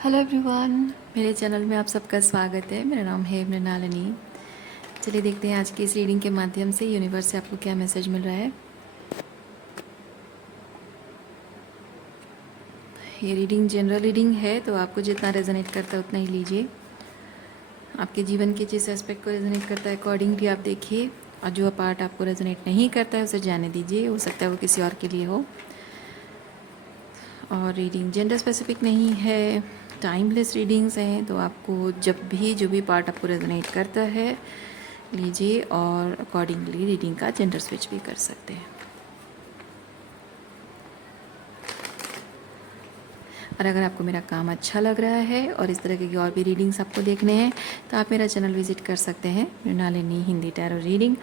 Hello everyone, मेरे channel में आप सबका स्वागत है। मेरा नाम है मृणालिनी। चलिए देखते हैं आज की इस रीडिंग के माध्यम से यूनिवर्स से आपको क्या मैसेज मिल रहा है। ये रीडिंग जनरल रीडिंग है, तो आपको जितना रेजोनेट करता है उतना ही लीजिए। आपके जीवन के जिस एस्पेक्ट को रेजोनेट करता है अकॉर्डिंगली आप देखिए, और जो पार्ट आपको रेजोनेट नहीं करता है उसे जाने दीजिए। हो सकता है वो किसी और के लिए हो। और रीडिंग जेंडर स्पेसिफिक नहीं है, टाइमलेस रीडिंग्स हैं, तो आपको जब भी जो भी पार्ट आपको रेजोनेट करता है लीजिए, और अकॉर्डिंगली रीडिंग का जेंडर स्विच भी कर सकते हैं। और अगर आपको मेरा काम अच्छा लग रहा है और इस तरह की और भी रीडिंग्स आपको देखने हैं तो आप मेरा चैनल विजिट कर सकते हैं, मृणालिनी हिंदी टैरो रीडिंग।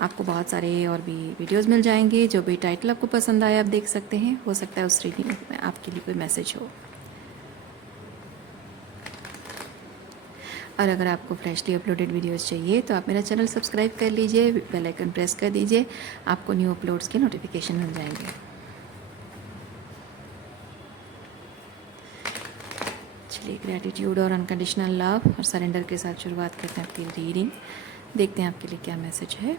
आपको बहुत सारे और भी वीडियोस मिल जाएंगे। जो भी टाइटल आपको पसंद आए आप देख सकते हैं। हो सकता है उस रीडिंग में आपके लिए कोई मैसेज हो। और अगर आपको फ्रेशली अपलोडेड वीडियोस चाहिए तो आप मेरा चैनल सब्सक्राइब कर लीजिए, बेल आइकन प्रेस कर दीजिए, आपको न्यू अपलोड्स के नोटिफिकेशन मिल जाएंगे। चलिए, ग्रैटिट्यूड और अनकंडीशनल लव और सरेंडर के साथ शुरुआत करते हैं आपकी रीडिंग। देखते हैं आपके लिए क्या मैसेज है।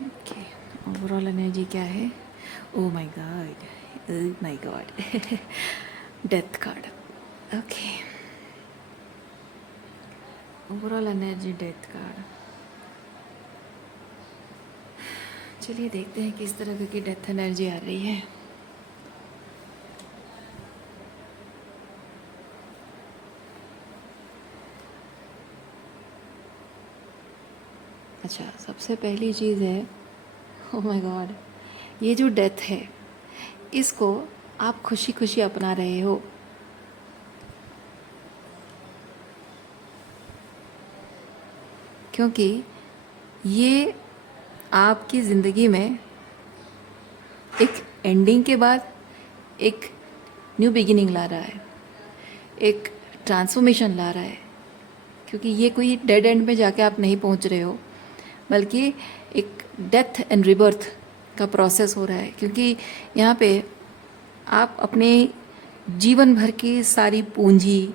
ओके, ओवरऑल एनर्जी क्या है? Oh my God, oh my God, death card. Okay, overall energy death card. चलिए देखते हैं किस तरह की डेथ एनर्जी आ रही है। अच्छा, सबसे पहली चीज़ है, ओह माय गॉड, ये जो डेथ है इसको आप खुशी खुशी अपना रहे हो। क्योंकि ये आपकी ज़िंदगी में एक एंडिंग के बाद एक न्यू बिगिनिंग ला रहा है, एक ट्रांसफॉर्मेशन ला रहा है। क्योंकि ये कोई डेड एंड में जाके आप नहीं पहुंच रहे हो, बल्कि एक डेथ एंड रिबर्थ का प्रोसेस हो रहा है। क्योंकि यहाँ पे आप अपने जीवन भर की सारी पूंजी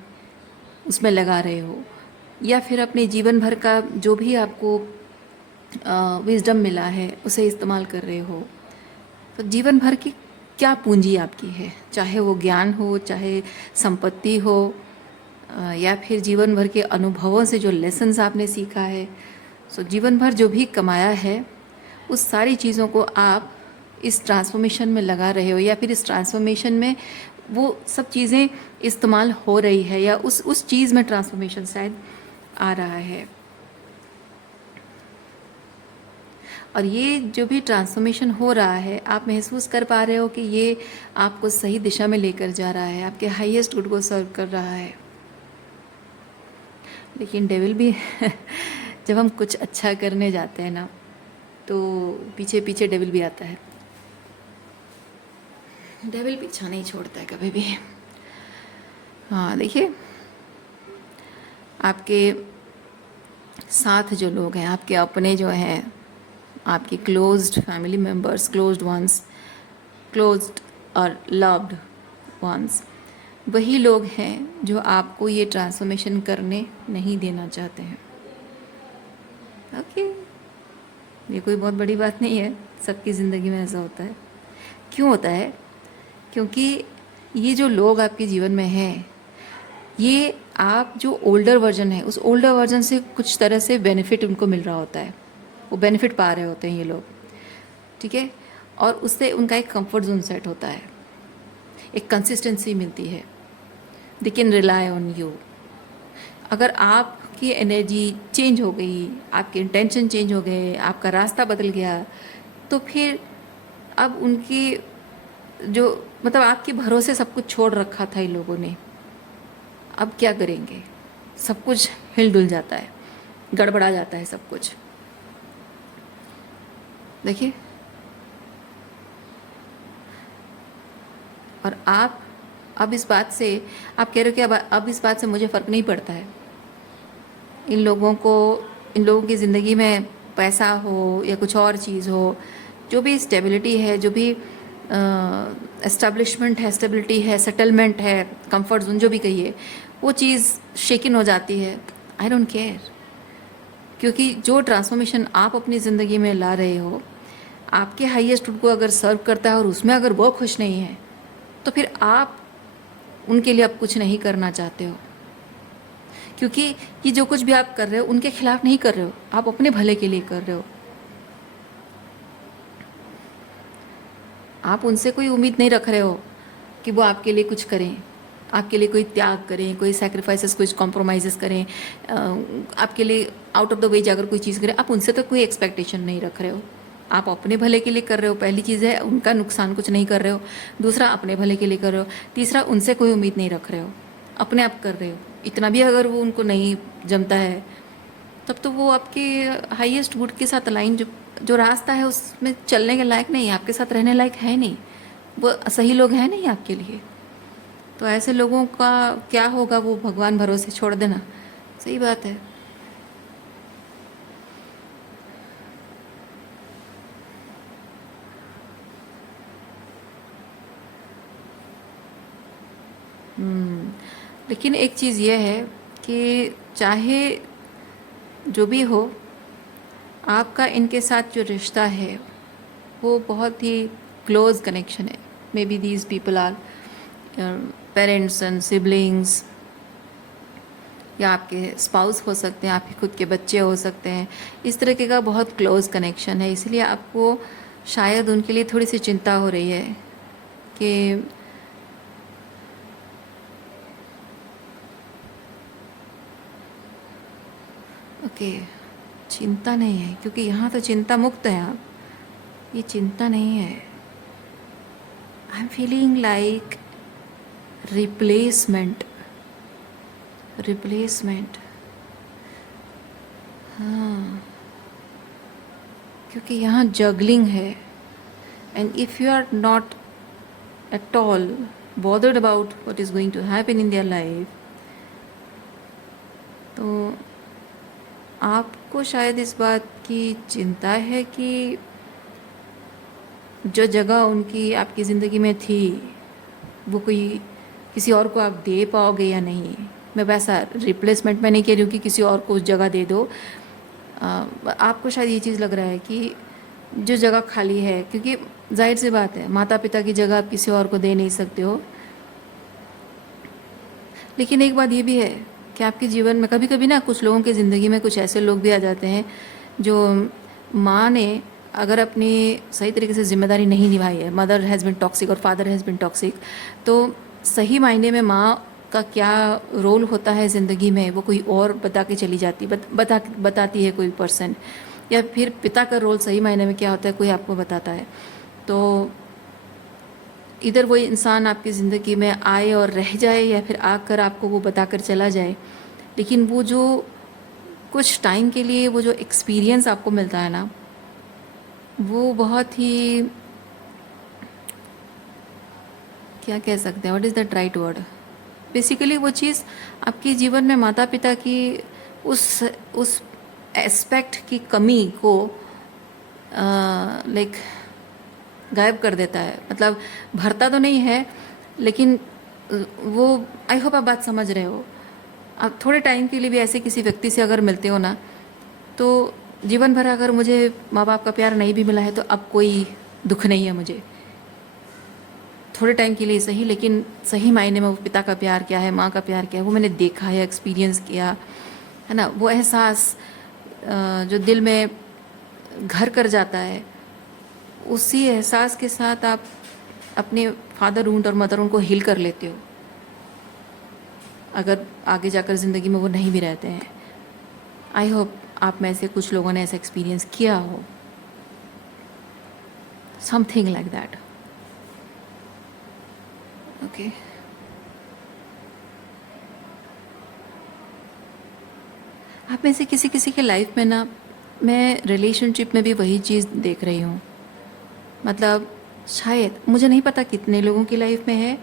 उसमें लगा रहे हो, या फिर अपने जीवन भर का जो भी आपको विजडम मिला है उसे इस्तेमाल कर रहे हो। तो जीवन भर की क्या पूंजी आपकी है, चाहे वो ज्ञान हो, चाहे संपत्ति हो, या फिर जीवन भर के अनुभवों से जो लेसन्स आपने सीखा है। सो जीवन भर जो भी कमाया है उस सारी चीज़ों को आप इस ट्रांसफॉर्मेशन में लगा रहे हो, या फिर इस ट्रांसफॉर्मेशन में वो सब चीज़ें इस्तेमाल हो रही है, या उस चीज़ में ट्रांसफॉर्मेशन शायद आ रहा है। और ये जो भी ट्रांसफॉर्मेशन हो रहा है आप महसूस कर पा रहे हो कि ये आपको सही दिशा में लेकर जा रहा है, आपके हाईएस्ट गुड को सर्व कर रहा है। लेकिन डेविल भी जब हम कुछ अच्छा करने जाते हैं ना, तो पीछे पीछे डेविल भी आता है। डेविल पीछा नहीं छोड़ता है कभी भी। हाँ, देखिए, आपके साथ जो लोग हैं, आपके अपने जो हैं, आपके closed family members, closed ones, closed और लव्ड वंस, वही लोग हैं जो आपको ये ट्रांसफॉर्मेशन करने नहीं देना चाहते हैं। ओके, ये कोई बहुत बड़ी बात नहीं है, सबकी ज़िंदगी में ऐसा होता है। क्यों होता है? क्योंकि ये जो लोग आपके जीवन में हैं, ये आप जो ओल्डर वर्जन है उस ओल्डर वर्जन से कुछ तरह से बेनिफिट उनको मिल रहा होता है, वो बेनिफिट पा रहे होते हैं ये लोग, ठीक है। और उससे उनका एक कंफर्ट जोन सेट होता है, एक कंसिस्टेंसी मिलती है। They can rely on you. अगर आपकी एनर्जी चेंज हो गई, आपके इंटेंशन चेंज हो गए, आपका रास्ता बदल गया, तो फिर अब उनकी जो मतलब आपके भरोसे सब कुछ छोड़ रखा था इन लोगों ने, अब क्या करेंगे? सब कुछ हिलडुल जाता है, गड़बड़ा जाता है सब कुछ। देखिए, और आप अब इस बात से आप कह रहे हो कि अब इस बात से मुझे फ़र्क नहीं पड़ता है। इन लोगों की ज़िंदगी में पैसा हो या कुछ और चीज़ हो, जो भी स्टेबिलिटी है, जो भी एस्टेब्लिशमेंट है, स्टेबिलिटी है, सेटलमेंट है, कंफर्ट जोन जो भी कहिए, वो चीज़ शेकिन हो जाती है। आई डोंट केयर, क्योंकि जो ट्रांसफॉर्मेशन आप अपनी ज़िंदगी में ला रहे हो, आपके हाईएस्ट उनको अगर सर्व करता है और उसमें अगर वो खुश नहीं है, तो फिर आप उनके लिए अब कुछ नहीं करना चाहते हो। क्योंकि ये जो कुछ भी आप कर रहे हो उनके खिलाफ नहीं कर रहे हो, आप अपने भले के लिए कर रहे हो। आप उनसे कोई उम्मीद नहीं रख रहे हो कि वो आपके लिए कुछ करें, आपके लिए कोई त्याग करें, कोई सैक्रिफाइसेस, कुछ कॉम्प्रोमाइज़ेस करें, आपके लिए आउट ऑफ द वे अगर कोई चीज़ करें, आप उनसे तो कोई एक्सपेक्टेशन नहीं रख रहे हो। आप अपने भले के लिए कर रहे हो, पहली चीज़ है, उनका नुकसान कुछ नहीं कर रहे हो। दूसरा, अपने भले के लिए कर रहे हो। तीसरा, उनसे कोई उम्मीद नहीं रख रहे हो, अपने आप कर रहे हो। इतना भी अगर वो उनको नहीं जमता है, तब तो वो आपके हाईएस्ट गुड के साथ अलाइन, जो जो रास्ता है उसमें चलने के लायक नहीं है, आपके साथ रहने लायक है नहीं, वो सही लोग हैं नहीं आपके लिए। तो ऐसे लोगों का क्या होगा, वो भगवान भरोसे छोड़ देना। सही बात है। लेकिन एक चीज़ ये है कि चाहे जो भी हो, आपका इनके साथ जो रिश्ता है वो बहुत ही क्लोज कनेक्शन है। May be these people are parents and siblings, या आपके स्पाउस हो सकते हैं, आपके खुद के बच्चे हो सकते हैं। इस तरीके का बहुत क्लोज कनेक्शन है, इसलिए आपको शायद उनके लिए थोड़ी सी चिंता हो रही है कि ओके, चिंता नहीं है, क्योंकि यहाँ तो चिंता मुक्त है आप, ये चिंता नहीं है। I am feeling like replacement, replacement. हाँ, क्योंकि यहाँ जगलिंग है, and if you are not at all bothered about what is going to happen in their life, तो आपको शायद इस बात की चिंता है कि जो जगह उनकी आपकी ज़िंदगी में थी वो कोई किसी और को आप दे पाओगे या नहीं। मैं वैसा रिप्लेसमेंट में नहीं कह रही हूँ कि किसी और को उस जगह दे दो। आपको शायद ये चीज़ लग रहा है कि जो जगह खाली है, क्योंकि जाहिर सी बात है, माता पिता की जगह आप किसी और को दे नहीं सकते हो। लेकिन एक बात ये भी है कि आपके जीवन में कभी कभी ना कुछ लोगों की ज़िंदगी में कुछ ऐसे लोग भी आ जाते हैं जो माँ ने अगर अपनी सही तरीके से जिम्मेदारी नहीं निभाई है, मदर हैज़ बिन टॉक्सिक और फादर हैज़ बिन टॉक्सिक, तो सही मायने में माँ का क्या रोल होता है ज़िंदगी में वो कोई और बता के चली जाती, बताती है कोई पर्सन, या फिर पिता का रोल सही मायने में क्या होता है कोई आपको बताता है। तो इधर वो इंसान आपकी ज़िंदगी में आए और रह जाए, या फिर आकर आपको वो बताकर चला जाए, लेकिन वो जो कुछ टाइम के लिए वो जो एक्सपीरियंस आपको मिलता है ना, वो बहुत ही, क्या कह सकते हैं, what is that right word, basically वो चीज़ आपके जीवन में माता पिता की उस एस्पेक्ट की कमी को लाइक गायब कर देता है। मतलब भरता तो नहीं है, लेकिन वो, आई होप आप बात समझ रहे हो। आप थोड़े टाइम के लिए भी ऐसे किसी व्यक्ति से अगर मिलते हो ना, तो जीवन भर अगर मुझे माँ बाप का प्यार नहीं भी मिला है तो अब कोई दुख नहीं है मुझे, थोड़े टाइम के लिए सही, लेकिन सही मायने में वो पिता का प्यार क्या है, माँ का प्यार क्या है, वो मैंने देखा है, एक्सपीरियंस किया है ना। वो एहसास जो दिल में घर कर जाता है, उसी एहसास के साथ आप अपने फादर वुंड और मदर वुंड को हील कर लेते हो, अगर आगे जाकर ज़िंदगी में वो नहीं भी रहते हैं। आई होप आप में से कुछ लोगों ने ऐसा एक्सपीरियंस किया हो, समथिंग लाइक दैट। ओके, आप में से किसी किसी के लाइफ में ना, मैं रिलेशनशिप में भी वही चीज़ देख रही हूँ। मतलब शायद, मुझे नहीं पता कितने लोगों की लाइफ में है,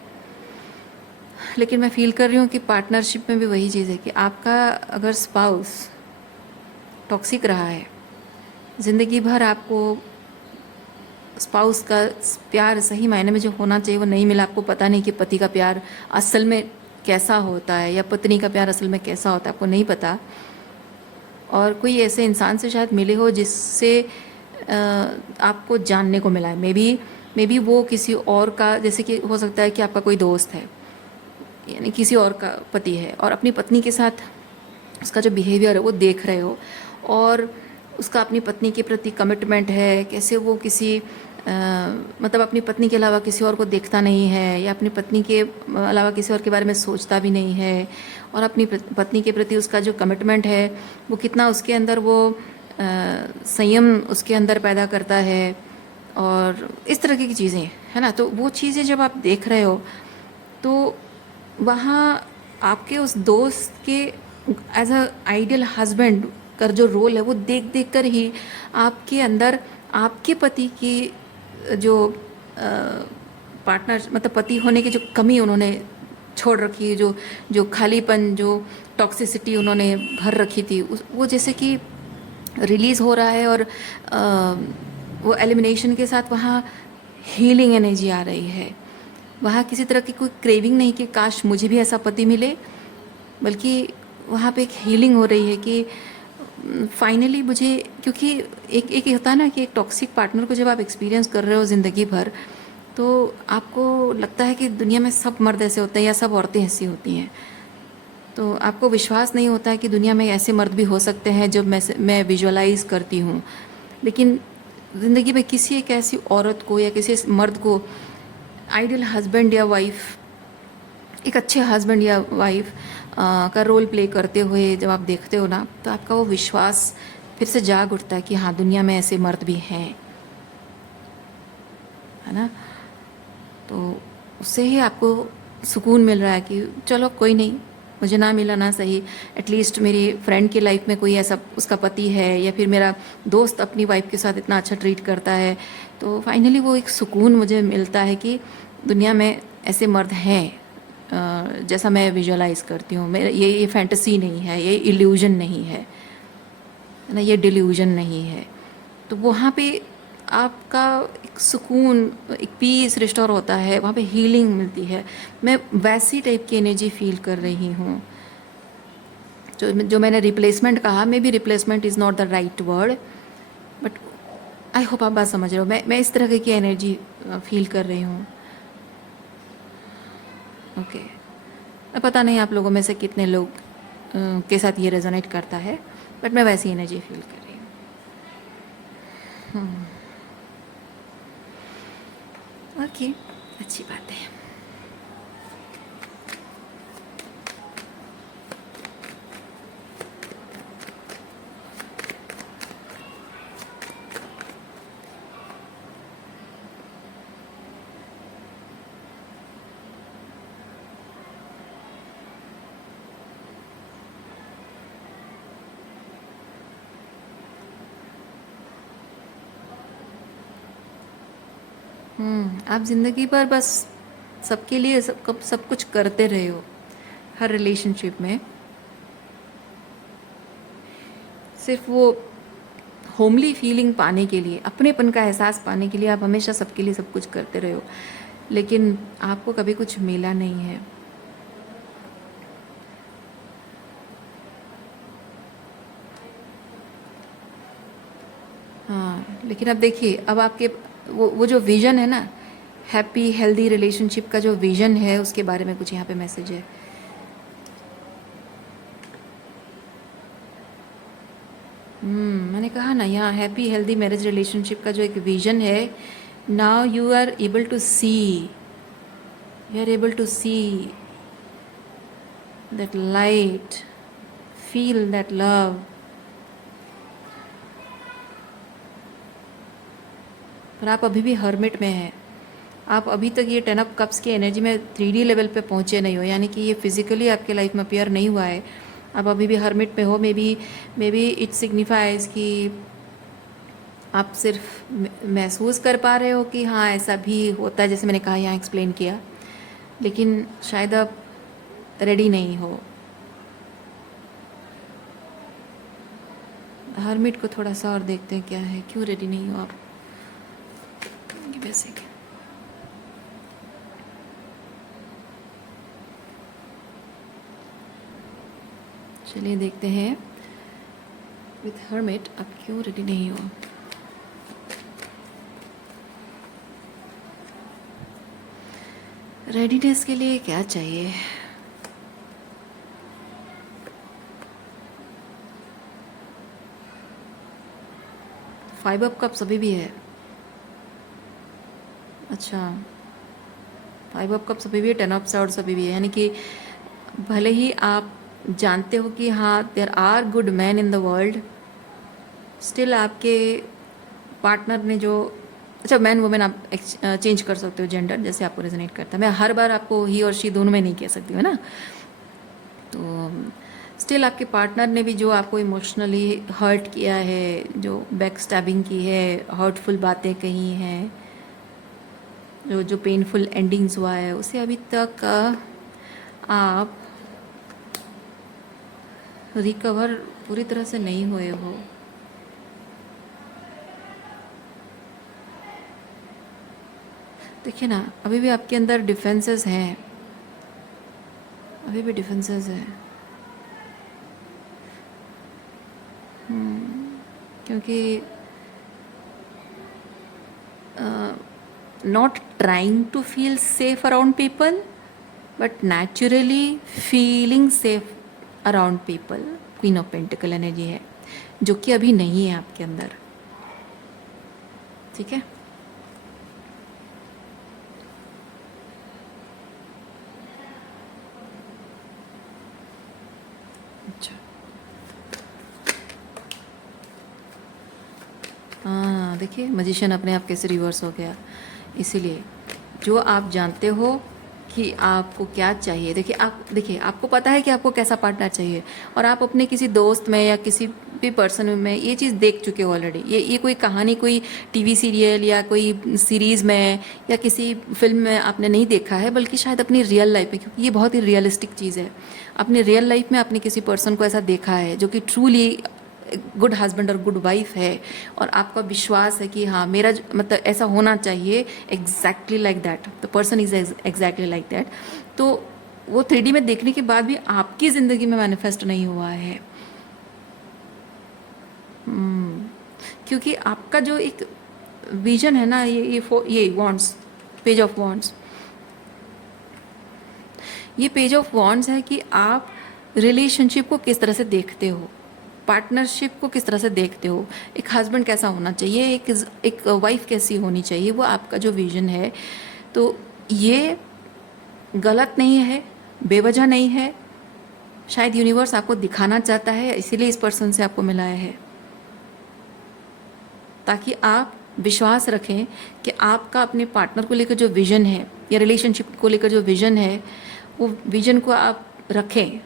लेकिन मैं फील कर रही हूँ कि पार्टनरशिप में भी वही चीज़ है कि आपका अगर स्पाउस टॉक्सिक रहा है, ज़िंदगी भर आपको स्पाउस का प्यार सही मायने में जो होना चाहिए वो नहीं मिला, आपको पता नहीं कि पति का प्यार असल में कैसा होता है या पत्नी का प्यार असल में कैसा होता है, आपको नहीं पता। और कोई ऐसे इंसान से शायद मिले हो जिससे आपको जानने को मिला है। मे बी वो किसी और का, जैसे कि हो सकता है कि आपका कोई दोस्त है यानी किसी और का पति है और अपनी पत्नी के साथ उसका जो बिहेवियर है वो देख रहे हो, और उसका अपनी पत्नी के प्रति कमिटमेंट है, कैसे वो किसी मतलब अपनी पत्नी के अलावा किसी और को देखता नहीं है या अपनी पत्नी के अलावा किसी और के बारे में सोचता भी नहीं है, और अपनी पत्नी के प्रति उसका जो कमिटमेंट है वो कितना उसके अंदर वो संयम उसके अंदर पैदा करता है, और इस तरह की चीज़ें है ना। तो वो चीज़ें जब आप देख रहे हो तो वहाँ आपके उस दोस्त के एज अ आइडियल हस्बैंड का जो रोल है वो देख देख कर ही आपके अंदर आपके पति की जो पार्टनर मतलब पति होने की जो कमी उन्होंने छोड़ रखी है, जो खालीपन, जो टॉक्सिसिटी उन्होंने भर रखी थी, वो जैसे कि रिलीज़ हो रहा है, और वो एलिमिनेशन के साथ वहाँ हीलिंग एनर्जी आ रही है। वहाँ किसी तरह की कोई क्रेविंग नहीं कि काश मुझे भी ऐसा पति मिले, बल्कि वहाँ पे एक हीलिंग हो रही है कि फाइनली मुझे, क्योंकि एक होता है ना कि एक टॉक्सिक पार्टनर को जब आप एक्सपीरियंस कर रहे हो ज़िंदगी भर, तो आपको लगता है कि दुनिया में सब मर्द ऐसे होते हैं या सब औरतें ऐसी होती हैं। तो आपको विश्वास नहीं होता है कि दुनिया में ऐसे मर्द भी हो सकते हैं जब मैं विजुअलाइज़ करती हूँ। लेकिन ज़िंदगी में किसी एक ऐसी औरत को या किसी मर्द को आइडियल हस्बैंड या वाइफ, एक अच्छे हस्बैंड या वाइफ का रोल प्ले करते हुए जब आप देखते हो ना, तो आपका वो विश्वास फिर से जाग उठता है कि हाँ, दुनिया में ऐसे मर्द भी हैं, है ना। तो उससे ही आपको सुकून मिल रहा है कि चलो कोई नहीं, मुझे ना मिला ना सही, एटलीस्ट मेरी फ्रेंड की लाइफ में कोई ऐसा उसका पति है, या फिर मेरा दोस्त अपनी वाइफ के साथ इतना अच्छा ट्रीट करता है। तो फाइनली वो एक सुकून मुझे मिलता है कि दुनिया में ऐसे मर्द हैं जैसा मैं विजुअलाइज़ करती हूँ। मेरा ये फैंटेसी नहीं है, ये इल्यूजन नहीं है ना, ये डिल्यूजन नहीं है। तो वहाँ पे आपका एक सुकून, एक पीस रिस्टोर होता है, वहाँ पे हीलिंग मिलती है। मैं वैसी टाइप की एनर्जी फील कर रही हूँ। जो मैंने रिप्लेसमेंट कहा, may be replacement is not the right word, but I hope आप बात समझ रहे हो। मैं इस तरह की एनर्जी फील कर रही हूँ। ओके पता नहीं आप लोगों में से कितने लोग के साथ ये रेजोनेट करता है, बट मैं वैसी एनर्जी फील कर रही हूँ। ओके अच्छी बात है। आप ज़िंदगी भर बस सबके लिए सब कुछ करते रहे हो, हर रिलेशनशिप में सिर्फ वो होमली फीलिंग पाने के लिए, अपनेपन का एहसास पाने के लिए आप हमेशा सबके लिए सब कुछ करते रहे हो, लेकिन आपको कभी कुछ मिला नहीं है। हाँ, लेकिन अब देखिए, अब आपके वो जो विज़न है ना, हैप्पी हेल्दी रिलेशनशिप का जो विज़न है, उसके बारे में कुछ यहाँ पे मैसेज है। मैंने कहा ना, यहाँ हैप्पी हेल्दी मैरिज रिलेशनशिप का जो एक विज़न है, now you are able to see, you are able to see that light, feel that love. पर आप अभी भी हर्मिट में हैं। आप अभी तक ये 10 ऑफ कप्स की एनर्जी में 3D लेवल पे पहुँचे नहीं हो, यानी कि ये फिजिकली आपके लाइफ में अपियर नहीं हुआ है। आप अभी भी हर्मिट पे हो। मे बी इट सिग्निफाइज कि आप सिर्फ महसूस कर पा रहे हो कि हाँ ऐसा भी होता है, जैसे मैंने कहा यहाँ एक्सप्लेन किया, लेकिन शायद आप रेडी नहीं हो। हर्मिट को थोड़ा सा और देखते हैं क्या है, क्यों रेडी नहीं हो आप। बेसिक। चलिए देखते हैं विथ हर्मिट आप क्यों रेडी नहीं हो। रेडीनेस के लिए क्या चाहिए? फाइव अप कप्स अभी भी है। अच्छा, फाइव अप कप्स अभी भी है, 10 ऑफ सॉर्ड्स अभी भी है, यानी कि भले ही आप जानते हो कि हाँ there are good man in the world, still आपके पार्टनर ने जो, अच्छा मैन वुमेन आप चेंज कर सकते हो जेंडर जैसे आपको रेजोनेट करता है। मैं हर बार आपको ही और शी दोनों में नहीं कह सकती हूँ ना। तो स्टिल आपके पार्टनर ने भी जो आपको इमोशनली हर्ट किया है, जो बैक स्टैबिंग की है, हर्टफुल बातें कही हैं, जो पेनफुल एंडिंग्स हुआ है, उसे अभी तक आप रिकवर पूरी तरह से नहीं हुए हो। देखिए ना, अभी भी आपके अंदर डिफेंसेस हैं, अभी भी डिफेंसेस हैं। क्योंकि not trying to feel safe around people but naturally feeling safe around people, queen of pentacle energy है जो कि अभी नहीं है आपके अंदर। ठीक है, अच्छा हाँ देखिए मजिशियन अपने आप कैसे रिवर्स हो गया। इसीलिए जो आप जानते हो कि आपको क्या चाहिए, देखिए आपको पता है कि आपको कैसा पार्टनर चाहिए, और आप अपने किसी दोस्त में या किसी भी पर्सन में ये चीज़ देख चुके हो ऑलरेडी। ये कोई कहानी, कोई टीवी सीरियल या कोई सीरीज़ में या किसी फिल्म में आपने नहीं देखा है, बल्कि शायद अपनी रियल लाइफ में, क्योंकि ये बहुत ही रियलिस्टिक चीज़ है। अपनी रियल लाइफ में आपने किसी पर्सन को ऐसा देखा है जो कि ट्रूली गुड हस्बैंड और गुड वाइफ है, और आपका विश्वास है कि हाँ मेरा मतलब ऐसा होना चाहिए, exactly like that, the person is exactly like that. तो वो 3D में देखने के बाद भी आपकी ज़िंदगी में मैनिफेस्ट नहीं हुआ है। क्योंकि आपका जो एक विजन है ना, ये वॉन्ट्स, पेज ऑफ वॉन्ट्स, ये पेज ऑफ वॉन्ट्स है कि आप रिलेशनशिप को किस तरह से देखते हो, पार्टनरशिप को किस तरह से देखते हो, एक हस्बैंड कैसा होना चाहिए, एक वाइफ कैसी होनी चाहिए, वो आपका जो विजन है। तो ये गलत नहीं है, बेवजह नहीं है, शायद यूनिवर्स आपको दिखाना चाहता है, इसीलिए इस पर्सन से आपको मिलाया है, ताकि आप विश्वास रखें कि आपका अपने पार्टनर को लेकर जो विजन है या रिलेशनशिप को लेकर जो विजन है, वो विजन को आप रखें,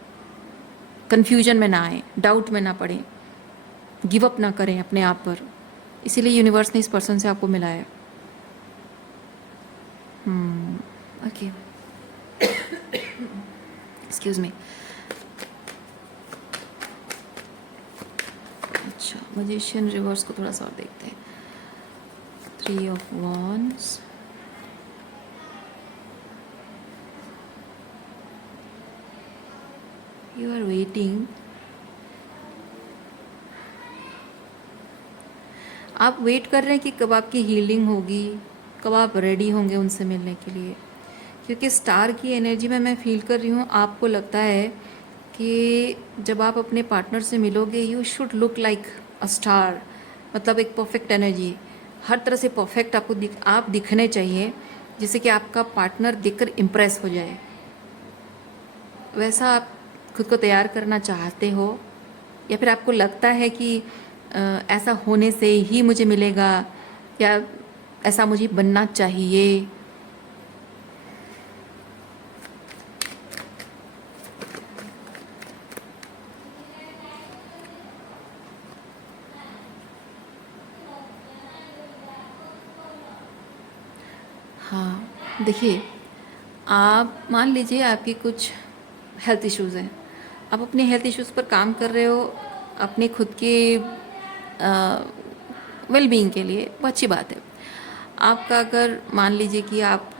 कन्फ्यूजन में ना आए, डाउट में ना पड़े, गिव अप ना करें अपने आप पर। इसीलिए यूनिवर्स ने इस पर्सन से आपको मिलाया। Okay, excuse me. अच्छा, मजिशियन रिवर्स को थोड़ा सा और देखते हैं। 3 of wands, you are waiting, आप वेट कर रहे हैं कि कब आपकी हीलिंग होगी, कब आप रेडी होंगे उनसे मिलने के लिए। क्योंकि स्टार की एनर्जी में मैं फील कर रही हूँ, आपको लगता है कि जब आप अपने पार्टनर से मिलोगे, you should look like a star, मतलब एक परफेक्ट एनर्जी, हर तरह से परफेक्ट आपको आप दिखने चाहिए, जिससे कि आपका पार्टनर देखकर इम्प्रेस हो जाए। वैसा आप खुद को तैयार करना चाहते हो, या फिर आपको लगता है कि ऐसा होने से ही मुझे मिलेगा, या ऐसा मुझे बनना चाहिए। हाँ देखिए, आप मान लीजिए आपकी कुछ हेल्थ इश्यूज़ हैं, आप अपने हेल्थ इश्यूज़ पर काम कर रहे हो अपने खुद के वेल बीइंग के लिए, वो अच्छी बात है। आपका अगर मान लीजिए कि आप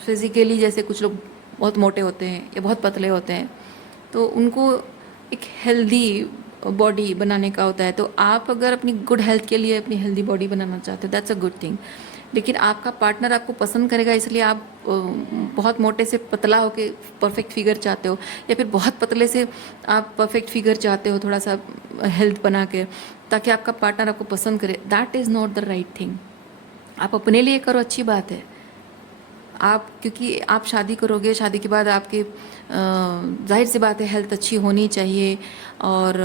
फिज़िकली जैसे कुछ लोग बहुत मोटे होते हैं या बहुत पतले होते हैं, तो उनको एक हेल्दी बॉडी बनाने का होता है। तो आप अगर अपनी गुड हेल्थ के लिए अपनी हेल्दी बॉडी बनाना चाहते हो, दैट्स अ गुड थिंग। लेकिन आपका पार्टनर आपको पसंद करेगा, इसलिए आप बहुत मोटे से पतला होके परफेक्ट फिगर चाहते हो, या फिर बहुत पतले से आप परफेक्ट फिगर चाहते हो, थोड़ा सा हेल्थ बना के, ताकि आपका पार्टनर आपको पसंद करे। That is not the right thing. आप अपने लिए करो, अच्छी बात है। आप क्योंकि आप शादी करोगे, शादी के बाद आपके जाहिर सी बात है हेल्थ अच्छी होनी चाहिए, और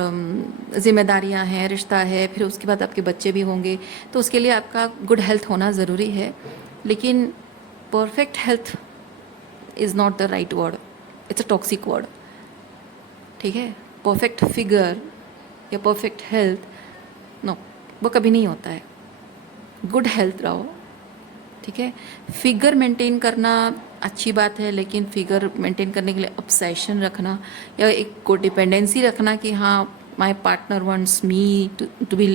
ज़िम्मेदारियां हैं, रिश्ता है, फिर उसके बाद आपके बच्चे भी होंगे, तो उसके लिए आपका गुड हेल्थ होना ज़रूरी है। लेकिन perfect health is not the right word, it's a toxic word. ठीक है, परफेक्ट फिगर या परफेक्ट हेल्थ, नो, वो कभी नहीं होता है। गुड हेल्थ रहो, ठीक है। फिगर मेंटेन करना अच्छी बात है, लेकिन फिगर मेंटेन करने के लिए ऑब्सेशन रखना या एक को डिपेंडेंसी रखना कि हाँ my partner wants me to be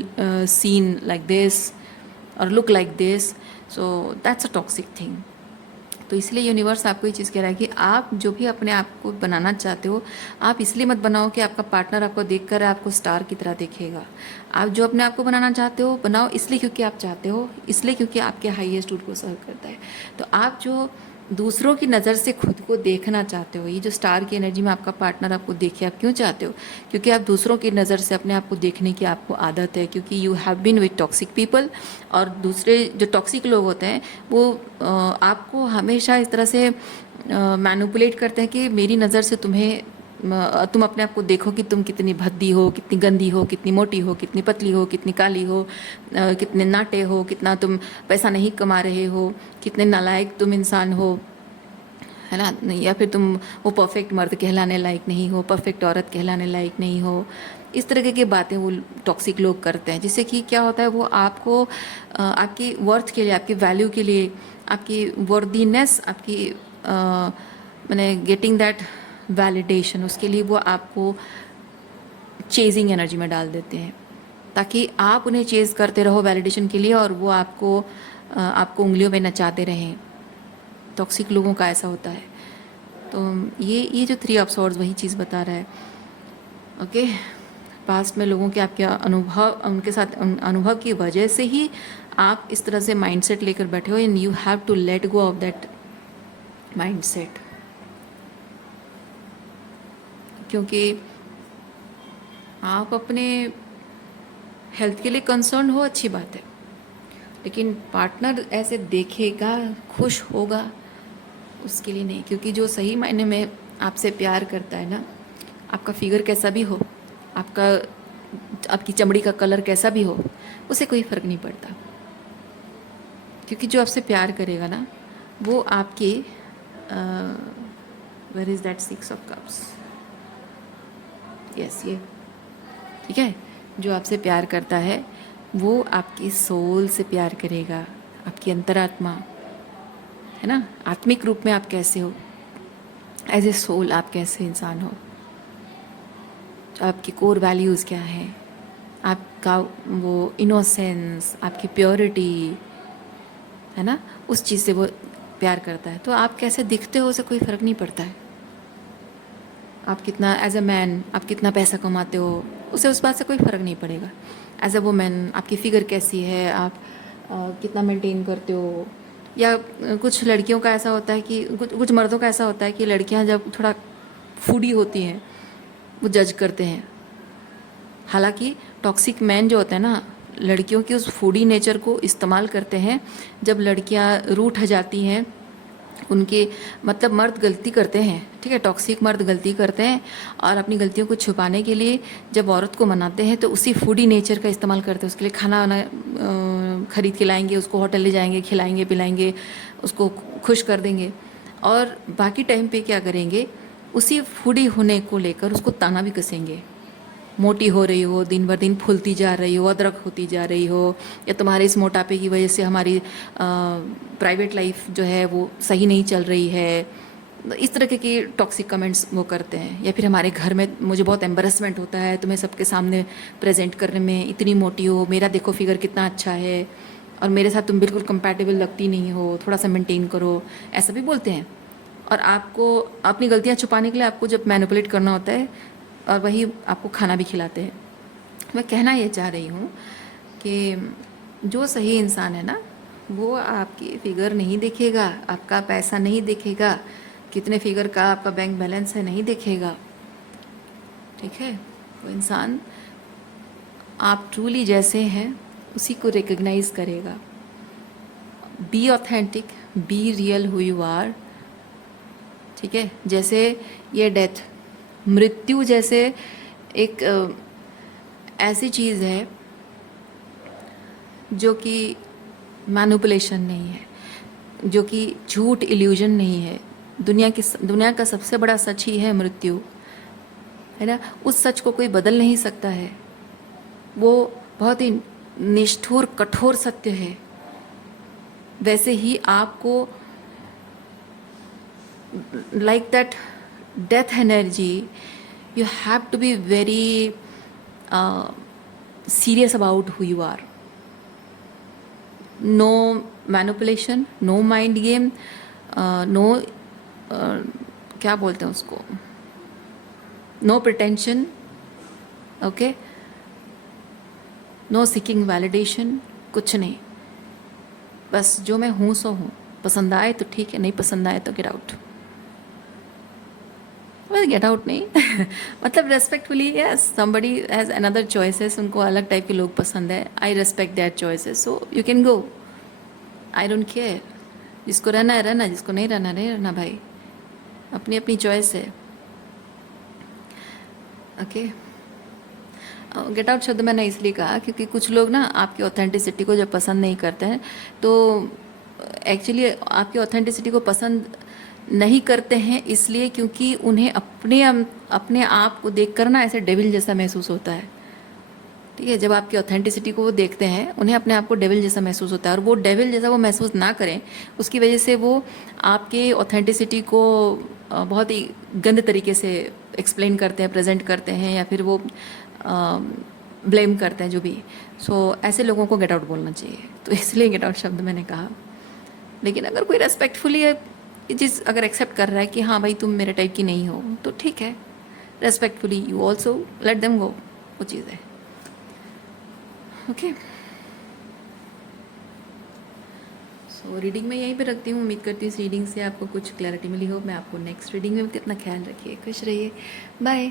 seen like this और look like this, so that's a toxic thing. तो इसलिए यूनिवर्स आपको ये चीज़ कह रहा है कि आप जो भी अपने आप को बनाना चाहते हो, आप इसलिए मत बनाओ कि आपका पार्टनर आपको देखकर आपको स्टार की तरह देखेगा। आप जो अपने आप को बनाना चाहते हो, बनाओ इसलिए क्योंकि आप चाहते हो, इसलिए क्योंकि आपके हाईएस्ट गुड को सर्व करता है। तो आप जो दूसरों की नज़र से खुद को देखना चाहते हो, ये जो स्टार की एनर्जी में आपका पार्टनर आपको देखे, आप क्यों चाहते हो? क्योंकि आप दूसरों की नज़र से अपने आप को देखने की आपको आदत है, क्योंकि you have been with toxic people. और दूसरे जो टॉक्सिक लोग होते हैं वो आपको हमेशा इस तरह से मैनिपुलेट करते हैं कि मेरी नज़र से तुम अपने आप को देखो कि तुम कितनी भद्दी हो, कितनी गंदी हो, कितनी मोटी हो, कितनी पतली हो, कितनी काली हो, कितने नाटे हो, कितना तुम पैसा नहीं कमा रहे हो, कितने नालायक तुम इंसान हो, है ना। नहीं, या फिर तुम वो परफेक्ट मर्द कहलाने लायक नहीं हो, परफेक्ट औरत कहलाने लायक नहीं हो। इस तरह की बातें वो टॉक्सिक लोग करते हैं, जिससे कि क्या होता है, वो आपको आपकी वर्थ के लिए, आपकी वैल्यू के लिए, आपकी वर्दीनेस, आपकी मैंने गेटिंग दैट वैलिडेशन, उसके लिए वो आपको चेजिंग एनर्जी में डाल देते हैं, ताकि आप उन्हें चेज़ करते रहो वैलिडेशन के लिए, और वो आपको उंगलियों में नचाते रहें। टॉक्सिक लोगों का ऐसा होता है। तो ये जो 3 ऑफ सॉर्ड्स वही चीज़ बता रहा है। ओके, पास्ट में लोगों के आपके अनुभव, उनके साथ अनुभव की वजह से ही आप इस तरह से माइंडसेट लेकर बैठे हो, and you have to let go of that mindset. क्योंकि आप अपने हेल्थ के लिए कंसर्न हो, अच्छी बात है, लेकिन पार्टनर ऐसे देखेगा, खुश होगा, उसके लिए नहीं। क्योंकि जो सही मायने में आपसे प्यार करता है ना, आपका फिगर कैसा भी हो, आपकी चमड़ी का कलर कैसा भी हो, उसे कोई फ़र्क नहीं पड़ता। क्योंकि जो आपसे प्यार करेगा ना, वो आपके where is that 6 of cups, yes, ये ठीक है। जो आपसे प्यार करता है वो आपकी सोल से प्यार करेगा, आपकी अंतरात्मा, है ना। आत्मिक रूप में आप कैसे हो, एज ए सोल आप कैसे इंसान हो, तो आपकी कोर वैल्यूज़ क्या हैं, आपका वो इनोसेंस, आपकी प्योरिटी, है ना, उस चीज़ से वो प्यार करता है। तो आप कैसे दिखते हो उसे कोई फ़र्क नहीं पड़ता है। आप कितना एज अ मैन, आप कितना पैसा कमाते हो, उसे उस बात से कोई फ़र्क नहीं पड़ेगा। एज अ वुमेन आपकी फ़िगर कैसी है, आप कितना मेंटेन करते हो। या कुछ लड़कियों का ऐसा होता है कि कुछ मर्दों का ऐसा होता है कि लड़कियां जब थोड़ा फूडी होती हैं, वो जज करते हैं। हालांकि टॉक्सिक मैन जो होते हैं ना, लड़कियों की उस फूडी नेचर को इस्तेमाल करते हैं। जब लड़कियां रूठ जाती हैं, उनके मतलब मर्द गलती करते हैं, ठीक है, टॉक्सिक मर्द गलती करते हैं, और अपनी गलतियों को छुपाने के लिए जब औरत को मनाते हैं तो उसी फूडी नेचर का इस्तेमाल करते हैं। उसके लिए खाना वाना खरीद के लाएंगे, उसको होटल ले जाएंगे, खिलाएंगे पिलाएंगे, उसको खुश कर देंगे, और बाकी टाइम पे क्या करेंगे, उसी फूडी होने को लेकर उसको ताना भी कसेंगे। मोटी हो रही हो, दिन ब दिन फूलती जा रही हो, अदरक होती जा रही हो, या तुम्हारे इस मोटापे की वजह से हमारी प्राइवेट लाइफ जो है वो सही नहीं चल रही है, इस तरह के टॉक्सिक कमेंट्स वो करते हैं। या फिर हमारे घर में मुझे बहुत एम्बेरसमेंट होता है तुम्हें सबके सामने प्रेजेंट करने में, इतनी मोटी हो, मेरा देखो फिगर कितना अच्छा है और मेरे साथ तुम बिल्कुल कंपैटिबल लगती नहीं हो, थोड़ा सा मेंटेन करो, ऐसा भी बोलते हैं। और आपको अपनी गलतियाँ छुपाने के लिए आपको जब मैनिपुलेट करना होता है, और वही आपको खाना भी खिलाते हैं। मैं कहना ये चाह रही हूँ कि जो सही इंसान है ना, वो आपकी फिगर नहीं देखेगा, आपका पैसा नहीं देखेगा, कितने फिगर का आपका बैंक बैलेंस है नहीं देखेगा, ठीक है। वो इंसान आप ट्रूली जैसे हैं उसी को रिकग्नाइज करेगा। Be authentic, be real who you are, ठीक है। जैसे ये डेथ, मृत्यु जैसे एक ऐसी चीज़ है जो कि मैनिपुलेशन नहीं है, जो कि झूठ इल्यूजन नहीं है। दुनिया का सबसे बड़ा सच ही है मृत्यु, है ना। उस सच को कोई बदल नहीं सकता है, वो बहुत ही निष्ठुर कठोर सत्य है। वैसे ही आपको like that death energy, you have to be very serious about who you are. No manipulation, no mind game, no क्या बोलते हैं उसको, no pretension, okay, no seeking validation, कुछ नहीं। बस जो मैं हूँ सो हूँ, पसंद आए तो ठीक है, नहीं पसंद आए तो गेट आउट। गेट आउट नहीं मतलब respectfully, yes, somebody has another choices, उनको अलग टाइप के लोग पसंद है, आई respect that choices, so you can go, I don't care. जिसको रहना है रहना, जिसको नहीं रहना नहीं रहना भाई, अपनी अपनी चॉइस है, ओके। गेट आउट शब्द मैंने इसलिए कहा क्योंकि कुछ लोग ना आपकी ऑथेंटिसिटी को जब पसंद नहीं करते हैं, तो एक्चुअली आपकी ऑथेंटिसिटी को पसंद नहीं करते हैं इसलिए क्योंकि उन्हें अपने आप को देखकर ना ऐसे डेविल जैसा महसूस होता है, ठीक है। जब आपकी ऑथेंटिसिटी को वो देखते हैं, उन्हें अपने आप को डेविल जैसा महसूस होता है, और वो डेविल जैसा वो महसूस ना करें, उसकी वजह से वो आपके ऑथेंटिसिटी को बहुत ही गंदे तरीके से एक्सप्लेन करते हैं, प्रेजेंट करते हैं, या फिर वो ब्लेम करते हैं, जो भी। सो ऐसे लोगों को गेट आउट बोलना चाहिए, तो इसलिए गेट आउट शब्द मैंने कहा। लेकिन अगर कोई रेस्पेक्टफुली ये चीज़ अगर एक्सेप्ट कर रहा है कि हाँ भाई तुम मेरे टाइप की नहीं हो, तो ठीक है, respectfully you also let them go, वो चीज़ है, ओके। सो रीडिंग में यहीं पे रखती हूँ। उम्मीद करती हूँ इस रीडिंग से आपको कुछ क्लैरिटी मिली हो। मैं आपको नेक्स्ट रीडिंग में, कितना ख्याल रखिए, खुश रहिए, बाय।